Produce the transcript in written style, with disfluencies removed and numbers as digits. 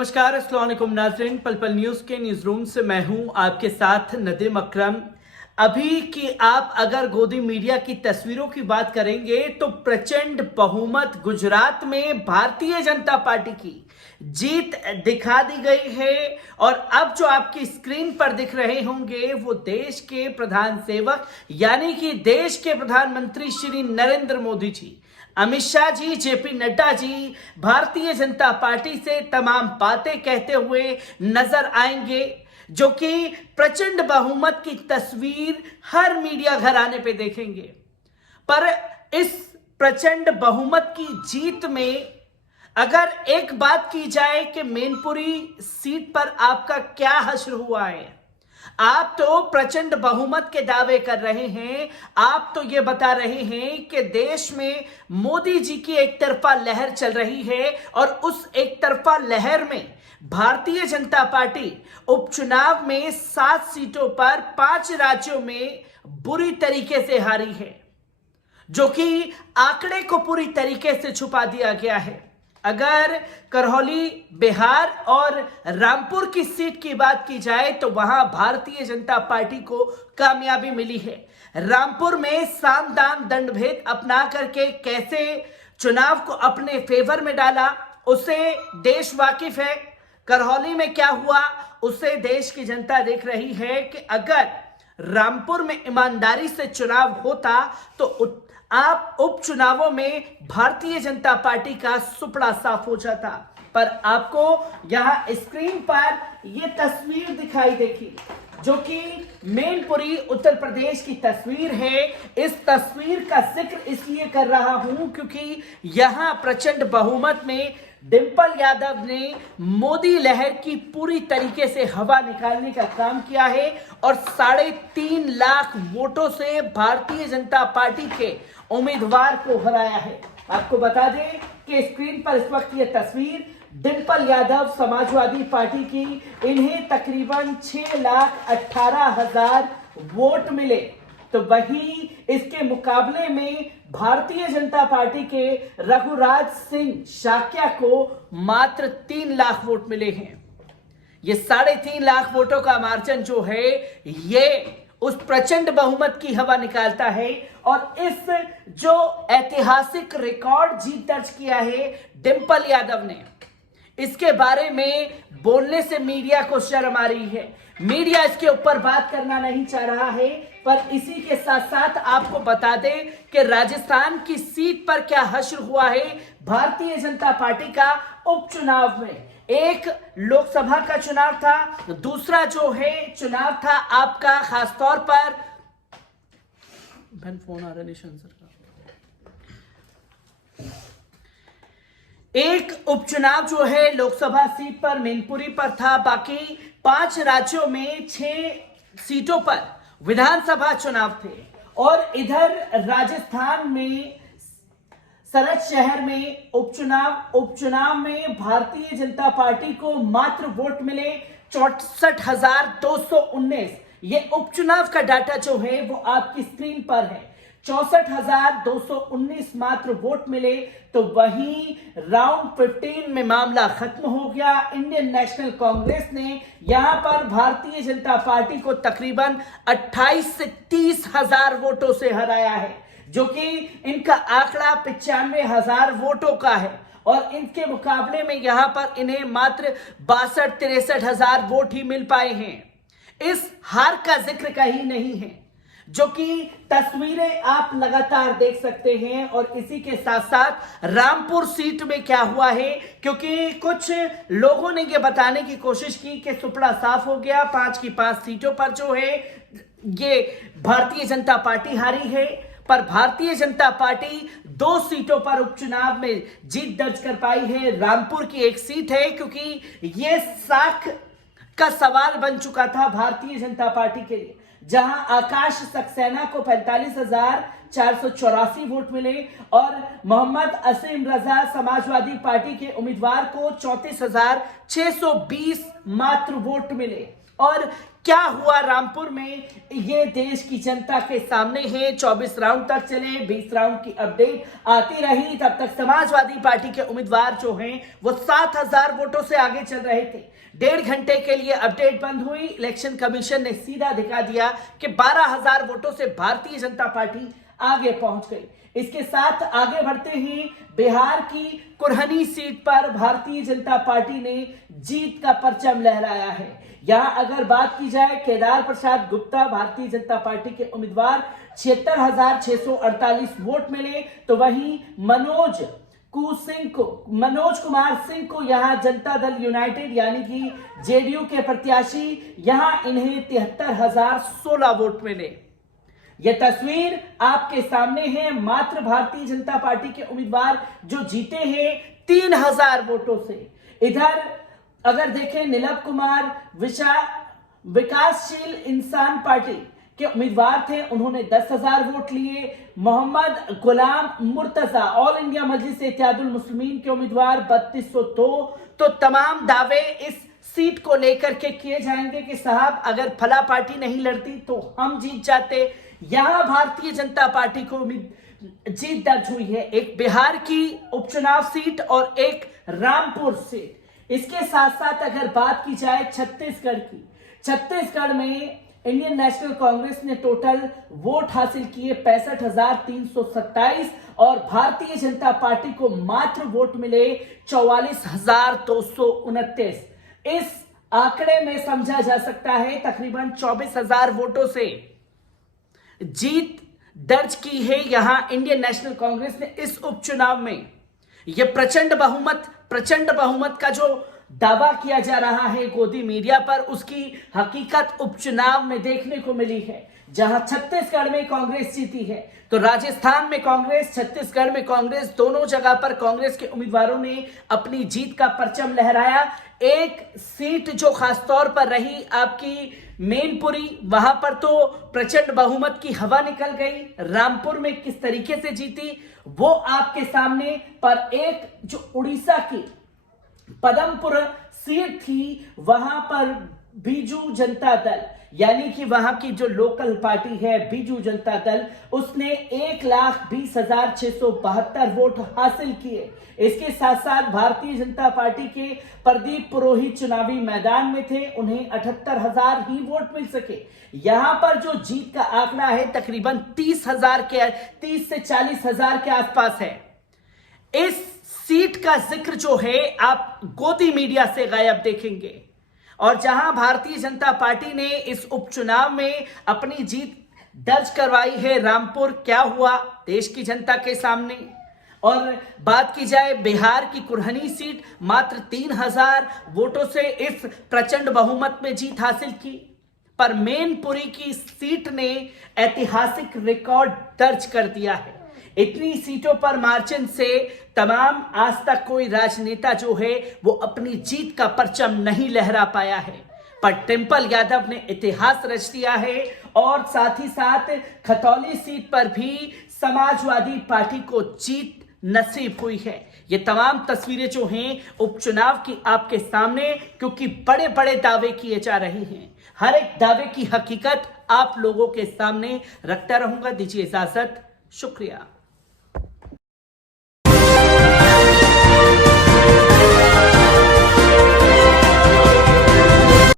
नमस्कार, अस्सलाम वालेकुम नाज़रीन। पल पल न्यूज़ के न्यूज़ रूम से मैं हूं आपके साथ नदीम अकरम। अभी की आप अगर गोदी मीडिया की तस्वीरों की बात करेंगे तो प्रचंड बहुमत गुजरात में भारतीय जनता पार्टी की जीत दिखा दी गई है। और अब जो आपकी स्क्रीन पर दिख रहे होंगे वो देश के प्रधान सेवक यानी कि देश के प्रधानमंत्री श्री नरेंद्र मोदी जी, अमित शाह जी, जेपी नड्डा जी भारतीय जनता पार्टी से तमाम बातें कहते हुए नजर आएंगे, जो कि प्रचंड बहुमत की तस्वीर हर मीडिया घराने पे देखेंगे। पर इस प्रचंड बहुमत की जीत में अगर एक बात की जाए कि मैनपुरी सीट पर आपका क्या हश्र हुआ है, आप तो प्रचंड बहुमत के दावे कर रहे हैं। आप तो ये बता रहे हैं कि देश में मोदी जी की एक तरफा लहर चल रही है और उस एक तरफा लहर में भारतीय जनता पार्टी उपचुनाव में 7 सीटों पर 5 राज्यों में बुरी तरीके से हारी है, जो कि आंकड़े को पूरी तरीके से छुपा दिया गया है। अगर करहौली, बिहार और रामपुर की सीट की बात की जाए तो वहां भारतीय जनता पार्टी को कामयाबी मिली है। रामपुर में साम दाम दंड भेद अपना करके कैसे चुनाव को अपने फेवर में डाला उसे देश वाकिफ है। करहौली में क्या हुआ उसे देश की जनता देख रही है कि अगर रामपुर में ईमानदारी से चुनाव होता तो आप उपचुनावों में भारतीय जनता पार्टी का सुपड़ा साफ हो जाता। पर आपको यहां स्क्रीन पर यह तस्वीर दिखाई देगी, जो कि मैनपुरी उत्तर प्रदेश की तस्वीर है। इस तस्वीर का जिक्र इसलिए कर रहा हूं क्योंकि यहां प्रचंड बहुमत में डिंपल यादव ने मोदी लहर की पूरी तरीके से हवा निकालने का काम किया है और 3.5 लाख वोटों से भारतीय जनता पार्टी के उम्मीदवार को हराया है। आपको बता दें कि स्क्रीन पर इस वक्त यह तस्वीर डिंपल यादव समाजवादी पार्टी की, इन्हें तकरीबन 6,18,000 वोट मिले। तो वहीं इसके मुकाबले में भारतीय जनता पार्टी के रघुराज सिंह शाक्या को मात्र 3 लाख वोट मिले हैं। ये 3.5 लाख वोटों का मार्जिन जो है ये उस प्रचंड बहुमत की हवा निकालता है और इस जो ऐतिहासिक रिकॉर्ड जीत दर्ज किया है डिंपल यादव ने, इसके बारे में बोलने से मीडिया को शर्म आ रही है। मीडिया इसके ऊपर बात करना नहीं चाह रहा है। पर इसी के साथ साथ आपको बता दें कि राजस्थान की सीट पर क्या हश्र हुआ है भारतीय जनता पार्टी का उपचुनाव में। एक लोकसभा का चुनाव था, दूसरा जो है चुनाव था आपका खासतौर पर फोन आ रहा निशान सर का। एक उपचुनाव जो है लोकसभा सीट पर मैनपुरी पर था, बाकी 5 राज्यों में 6 सीटों पर विधानसभा चुनाव थे। और इधर राजस्थान में सरद शहर में उपचुनाव में भारतीय जनता पार्टी को मात्र वोट मिले 64,219। ये उपचुनाव का डाटा जो है वो आपकी स्क्रीन पर है। 64,219 मात्र वोट मिले। तो वहीं राउंड 15 में मामला खत्म हो गया। इंडियन नेशनल कांग्रेस ने यहां पर भारतीय जनता पार्टी को तकरीबन 28 से 30 हजार वोटों से हराया है, जो कि इनका आंकड़ा 95,000 वोटों का है। और इनके मुकाबले में यहां पर इन्हें मात्र 62-63 हजार वोट ही मिल पाए हैं। इस हार का जिक्र कहीं नहीं है, जो कि तस्वीरें आप लगातार देख सकते हैं। और इसी के साथ साथ रामपुर सीट में क्या हुआ है, क्योंकि कुछ लोगों ने यह बताने की कोशिश की कि सुपड़ा साफ हो गया, 5 की 5 सीटों पर जो है ये भारतीय जनता पार्टी हारी है। पर भारतीय जनता पार्टी 2 सीटों पर उपचुनाव में जीत दर्ज कर पाई है। रामपुर की एक सीट है, क्योंकि यह साख का सवाल बन चुका था भारतीय जनता पार्टी के लिए, जहां आकाश सक्सेना को 45,484 वोट मिले और मोहम्मद असीम रजा समाजवादी पार्टी के उम्मीदवार को 34,620 मात्र वोट मिले। और क्या हुआ रामपुर में, ये देश की जनता के सामने है। 24 राउंड तक चले, 20 राउंड की अपडेट आती रही। तब तक समाजवादी पार्टी के उम्मीदवार जो हैं वो 7,000 वोटों से आगे चल रहे थे। 1.5 घंटे के लिए अपडेट बंद हुई। इलेक्शन कमीशन ने सीधा दिखा दिया कि 12,000 वोटों से भारतीय जनता पार्टी आगे पहुंच गई। इसके साथ आगे बढ़ते ही बिहार की कुरहनी सीट पर भारतीय जनता पार्टी ने जीत का परचम लहराया है। यहां अगर बात की जाए, केदार प्रसाद गुप्ता भारतीय जनता पार्टी के उम्मीदवार, 76,648 वोट मिले। तो वहीं मनोज कुमार सिंह को यहां जनता दल यूनाइटेड यानी कि जेडीयू के प्रत्याशी, यहां इन्हें 73,016 वोट मिले। यह तस्वीर आपके सामने है। मात्र भारतीय जनता पार्टी के उम्मीदवार जो जीते हैं 3,000 वोटों से। इधर अगर देखें, नीलम कुमार विकासशील इंसान पार्टी के उम्मीदवार थे, उन्होंने 10,000 वोट लिए। मोहम्मद गुलाम मुर्तजा ऑल इंडिया मजलिस इत्तेहादुल मुस्लिमीन के उम्मीदवार 3202। तो तमाम दावे इस सीट को लेकर के किए जाएंगे कि साहब अगर फला पार्टी नहीं लड़ती तो हम जीत जाते। यहां भारतीय जनता पार्टी को जीत दर्ज हुई है, एक बिहार की उपचुनाव सीट और एक रामपुर सीट। इसके साथ साथ अगर बात की जाए छत्तीसगढ़ की, छत्तीसगढ़ में इंडियन नेशनल कांग्रेस ने टोटल वोट हासिल किए 65,327 और भारतीय जनता पार्टी को मात्र वोट मिले 44,229। इस आंकड़े में समझा जा सकता है तकरीबन 24,000 वोटों से जीत दर्ज की है यहां इंडियन नेशनल कांग्रेस ने इस उपचुनाव में। यह प्रचंड बहुमत का जो दावा किया जा रहा है गोदी मीडिया पर, उसकी हकीकत उपचुनाव में देखने को मिली है। जहां छत्तीसगढ़ में कांग्रेस जीती है तो राजस्थान में कांग्रेस, छत्तीसगढ़ में कांग्रेस, दोनों जगह पर कांग्रेस के उम्मीदवारों ने अपनी जीत का परचम लहराया। एक सीट जो खासतौर पर रही आपकी मैनपुरी, वहां पर तो प्रचंड बहुमत की हवा निकल गई। रामपुर में किस तरीके से जीती वो आपके सामने, पर एक जो उड़ीसा की पदमपुर सीट थी, वहां पर बीजू जनता दल यानी कि वहां की जो लोकल पार्टी है बीजू जनता दल, उसने 1,20,672 वोट हासिल किए। इसके साथ साथ भारतीय जनता पार्टी के प्रदीप पुरोहित चुनावी मैदान में थे, उन्हें 78,000 ही वोट मिल सके। यहां पर जो जीत का आंकड़ा है तकरीबन 30 से 40,000 के आसपास है। इस सीट का जिक्र जो है आप गोदी मीडिया से गायब देखेंगे। और जहां भारतीय जनता पार्टी ने इस उपचुनाव में अपनी जीत दर्ज करवाई है, रामपुर क्या हुआ देश की जनता के सामने। और बात की जाए बिहार की कुरहनी सीट, मात्र 3,000 वोटों से इस प्रचंड बहुमत में जीत हासिल की। पर मैनपुरी की सीट ने ऐतिहासिक रिकॉर्ड दर्ज कर दिया है। इतनी सीटों पर मार्जिन से तमाम आज तक कोई राजनेता जो है वो अपनी जीत का परचम नहीं लहरा पाया है, पर टेम्पल यादव ने इतिहास रच दिया है। और साथ ही साथ खतौली सीट पर भी समाजवादी पार्टी को जीत नसीब हुई है। ये तमाम तस्वीरें जो हैं उपचुनाव की आपके सामने, क्योंकि बड़े बड़े दावे किए जा रहे हैं। हर एक दावे की हकीकत आप लोगों के सामने रखता रहूंगा। दीजिए इजाजत, शुक्रिया।